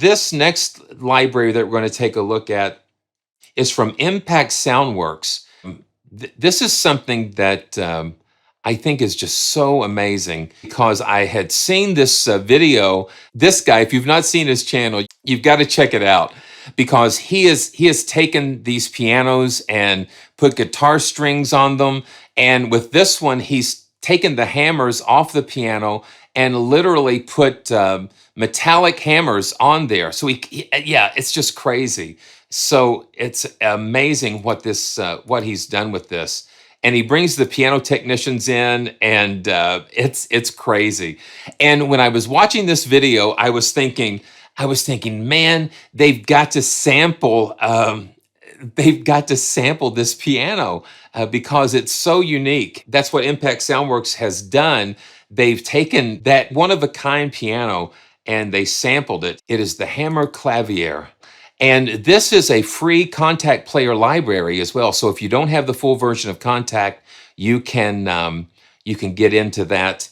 this next library that we're going to take a look at is from Impact Soundworks. This is something that I think is just so amazing because I had seen this video. This guy, if you've not seen his channel, you've got to check it out because he has taken these pianos and put guitar strings on them. And with this one, he's taken the hammers off the piano and literally put metallic hammers on there. So yeah, it's just crazy. So it's amazing what he's done with this. And he brings the piano technicians in, and it's crazy. And when I was watching this video, I was thinking, man, they've got to sample this piano because it's so unique. That's what Impact Soundworks has done. They've taken that one-of-a-kind piano and they sampled it. It is the Hammered Klavier. And this is a free Kontakt player library as well. So if you don't have the full version of Kontakt, you can get into that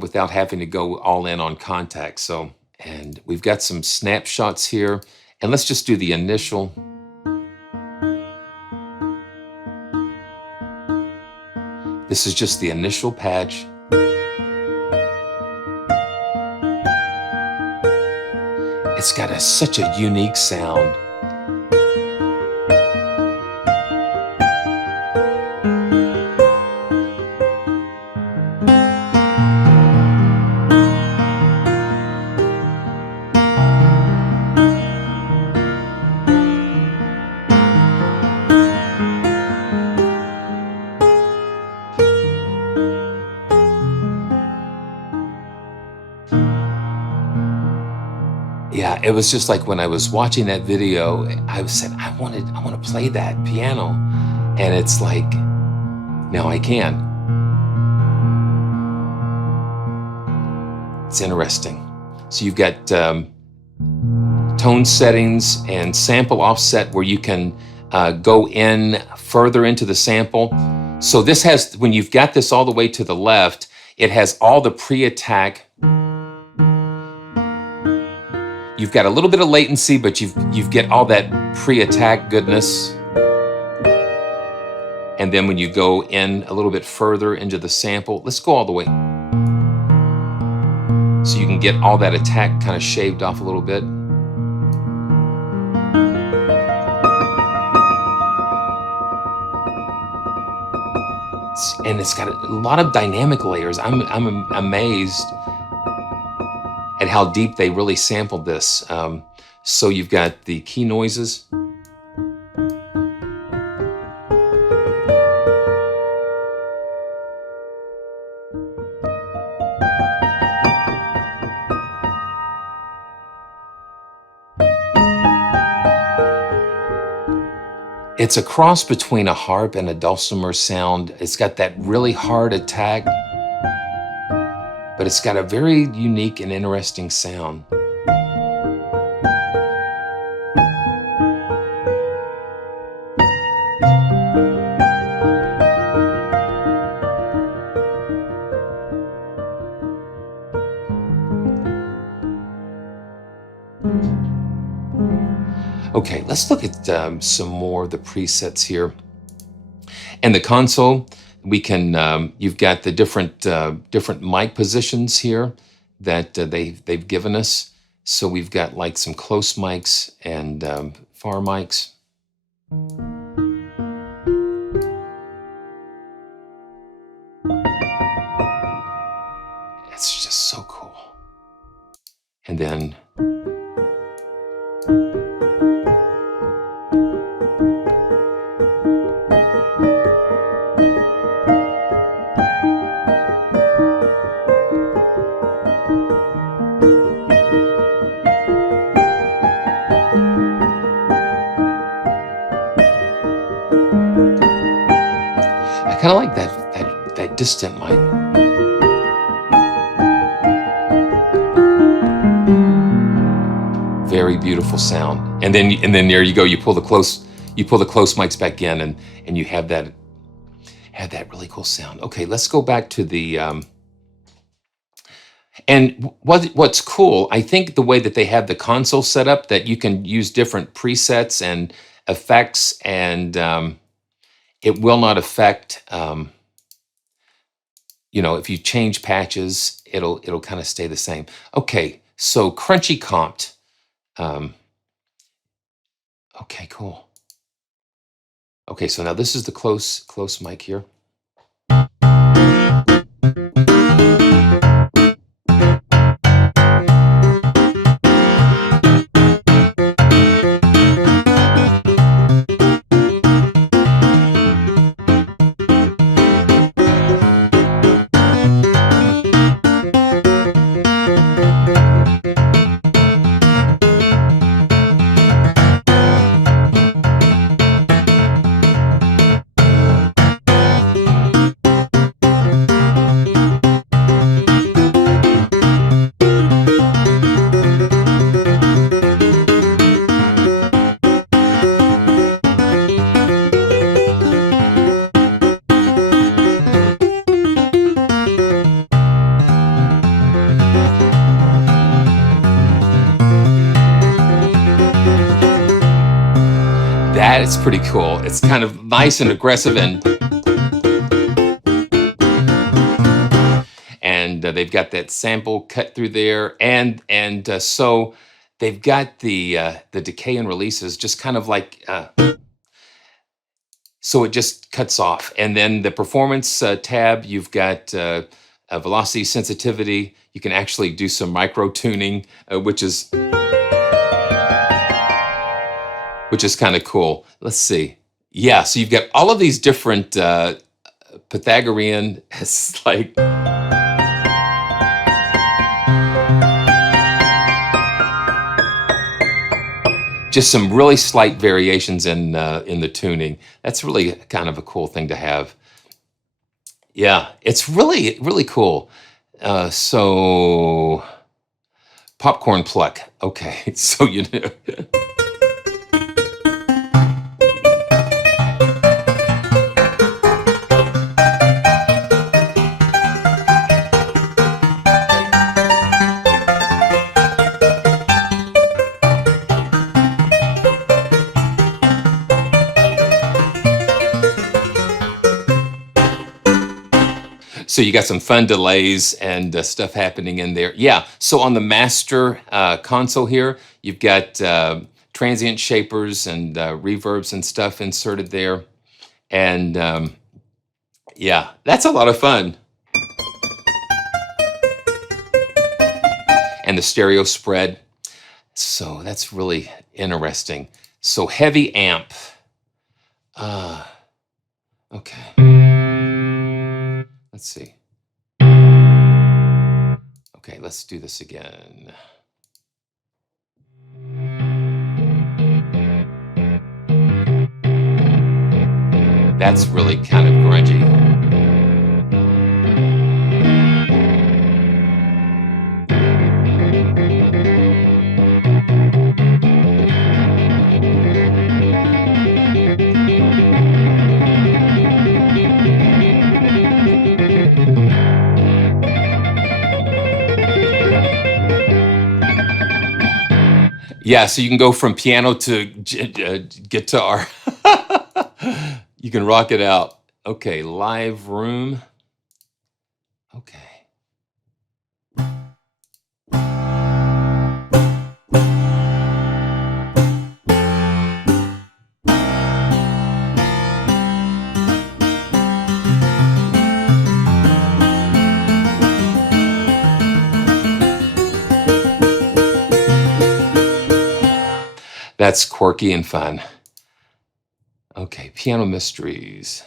without having to go all in on Kontakt. So, and we've got some snapshots here. And let's just do the initial. This is just the initial patch. It's got such a unique sound. Yeah, it was just like when I was watching that video, I said, I want to play that piano. And it's like, now I can. It's interesting. So you've got tone settings and sample offset where you can go in further into the sample. So this has, when you've got this all the way to the left, it has all the pre-attack. You've got a little bit of latency, but you've get all that pre-attack goodness. And then when you go in a little bit further into the sample, let's go all the way. So you can get all that attack kind of shaved off a little bit. And it's got a lot of dynamic layers. I'm amazed at how deep they really sampled this. So you've got the key noises. It's a cross between a harp and a dulcimer sound. It's got that really hard attack, but it's got a very unique and interesting sound. Okay, let's look at some more of the presets here. And the console, we can, you've got the different mic positions here that they've given us. So we've got like some close mics and far mics. It's just so cool. And then I kind of like that distant mic. Very beautiful sound. And then there you go. You pull the close mics back in, and you have that really cool sound. Okay, let's go back to the And what's cool, I think the way that they have the console set up, that you can use different presets and effects, and it will not affect, if you change patches, it'll kind of stay the same. Okay, so crunchy comped. Okay, cool. Okay, so now this is the close mic here. That is pretty cool. It's kind of nice and aggressive, and they've got that sample cut through there, and so they've got the decay and releases just kind of like, so it just cuts off. And then the performance tab, you've got a velocity sensitivity. You can actually do some micro tuning, which is kind of cool. Let's see. Yeah, so you've got all of these different Pythagorean, it's like, just some really slight variations in the tuning. That's really kind of a cool thing to have. Yeah, it's really, really cool. So popcorn pluck. Okay, so you know. So you got some fun delays and stuff happening in there. Yeah, so on the master console here, you've got transient shapers and reverbs and stuff inserted there. And yeah, that's a lot of fun. And the stereo spread. So that's really interesting. So heavy amp. Okay. Let's see. Okay, let's do this again. That's really kind of grungy. Yeah, so you can go from piano to guitar. You can rock it out. Okay, live room. Okay. That's quirky and fun. Okay, piano mysteries.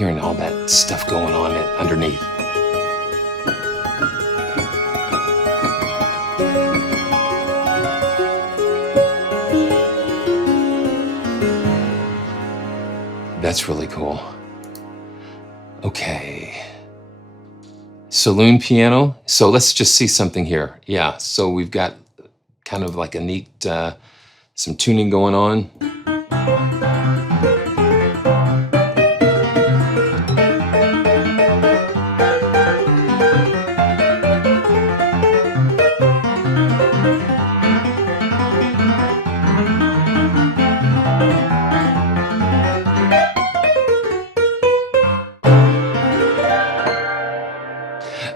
hearing all that stuff going on underneath. That's really cool. Okay. Saloon piano. So let's just see something here. Yeah, so we've got kind of like a neat, some tuning going on.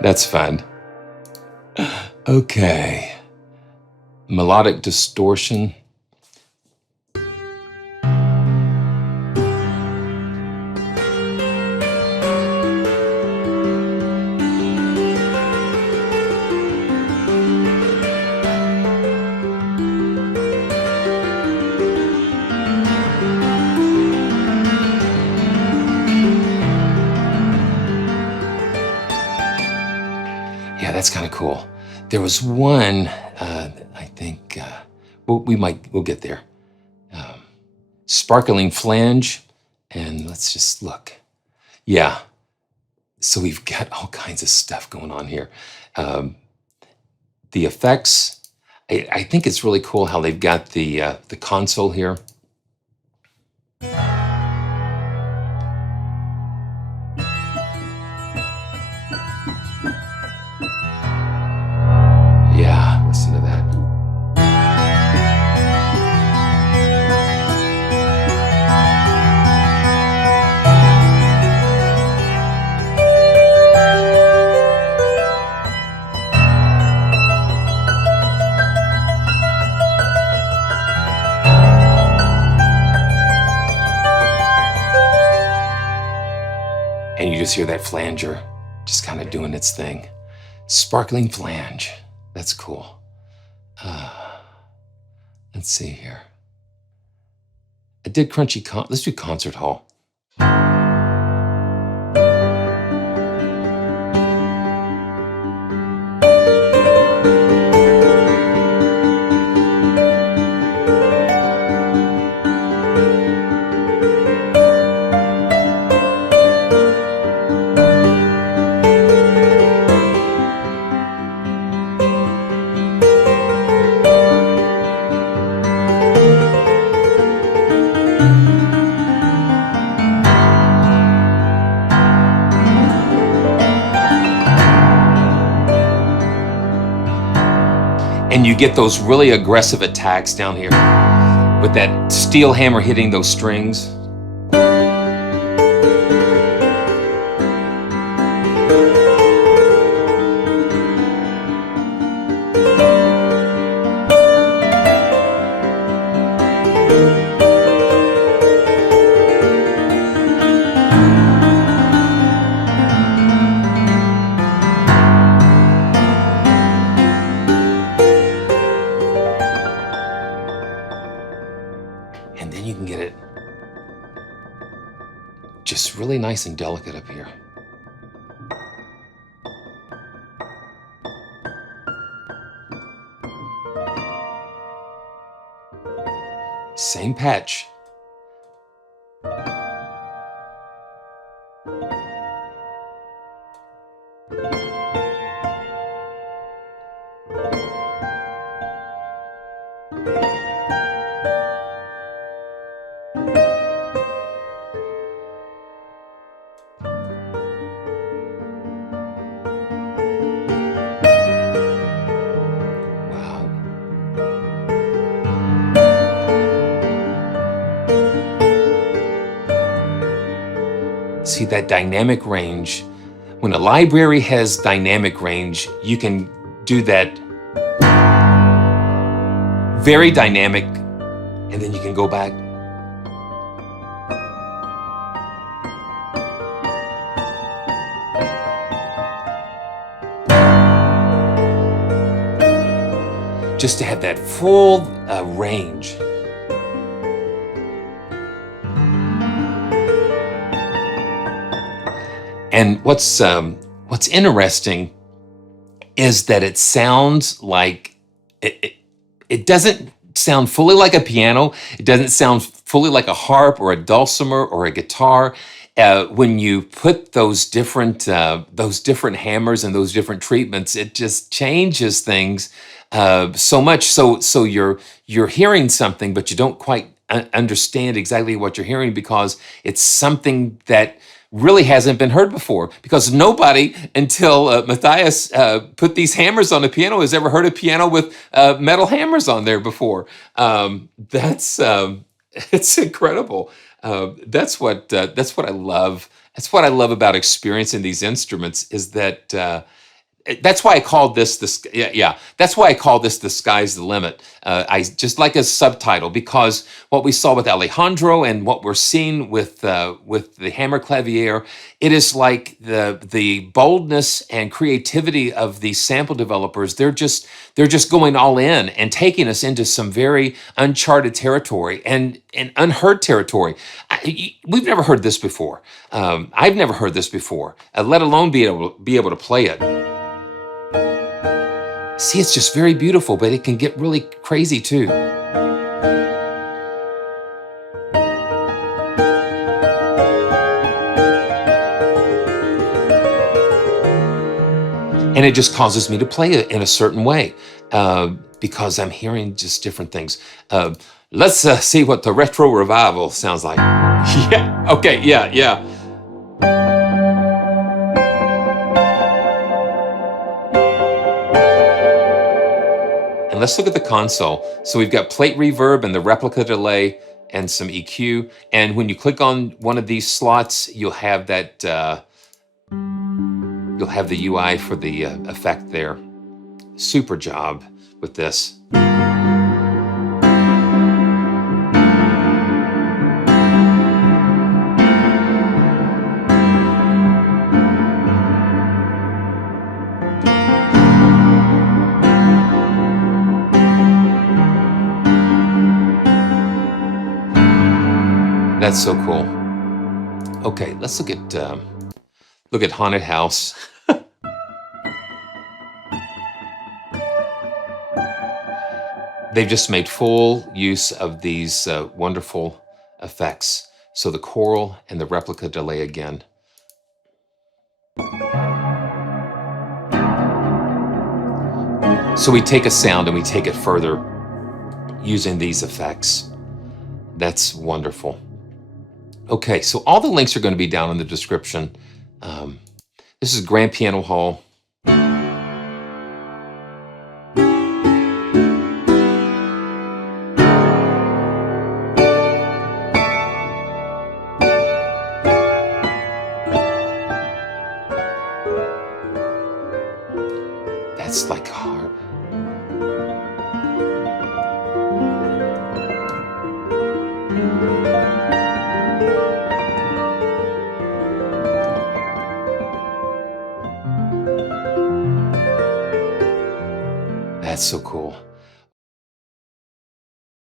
That's fun. Okay. Melodic distortion. Yeah, that's kind of cool. There was one, I think, we'll get there. Sparkling Flange, and let's just look. Yeah, so we've got all kinds of stuff going on here. The effects, I think it's really cool how they've got the console here. Yeah, listen to that. And you just hear that flanger just kind of doing its thing. Sparkling Flange. That's cool. Let's see here. I did crunchy let's do concert hall. And you get those really aggressive attacks down here with that steel hammer hitting those strings. And then you can get it just really nice and delicate up here. Same patch. See that dynamic range. When a library has dynamic range, you can do that very dynamic, and then you can go back. Just to have that full range. And what's interesting is that it sounds like it doesn't sound fully like a piano. It doesn't sound fully like a harp or a dulcimer or a guitar. When you put those different hammers and those different treatments, it just changes things so much. So you're hearing something, but you don't quite understand exactly what you're hearing because it's something that really hasn't been heard before, because nobody until Matthias put these hammers on the piano has ever heard a piano with metal hammers on there before. That's it's incredible. That's what I love. That's what I love about experiencing these instruments, is that that's why I called this. Yeah. That's why I call this "The Sky's the Limit." I just like a subtitle, because what we saw with Alejandro and what we're seeing with the Hammered Klavier, it is like the boldness and creativity of these sample developers. They're just going all in and taking us into some very uncharted territory and unheard territory. We've never heard this before. I've never heard this before, let alone be able to play it. See, it's just very beautiful, but it can get really crazy too. And it just causes me to play it in a certain way because I'm hearing just different things. Let's see what the retro revival sounds like. Yeah, okay, yeah. And let's look at the console. So we've got plate reverb and the replica delay and some EQ. And when you click on one of these slots, you'll have that, you'll have the UI for the effect there. Super job with this. That's so cool. Okay, let's look at Haunted House. They've just made full use of these wonderful effects. So the choral and the replica delay again. So we take a sound and we take it further using these effects. That's wonderful. Okay, so all the links are going to be down in the description. This is Grand Piano Hall. That's like harp. That's so cool.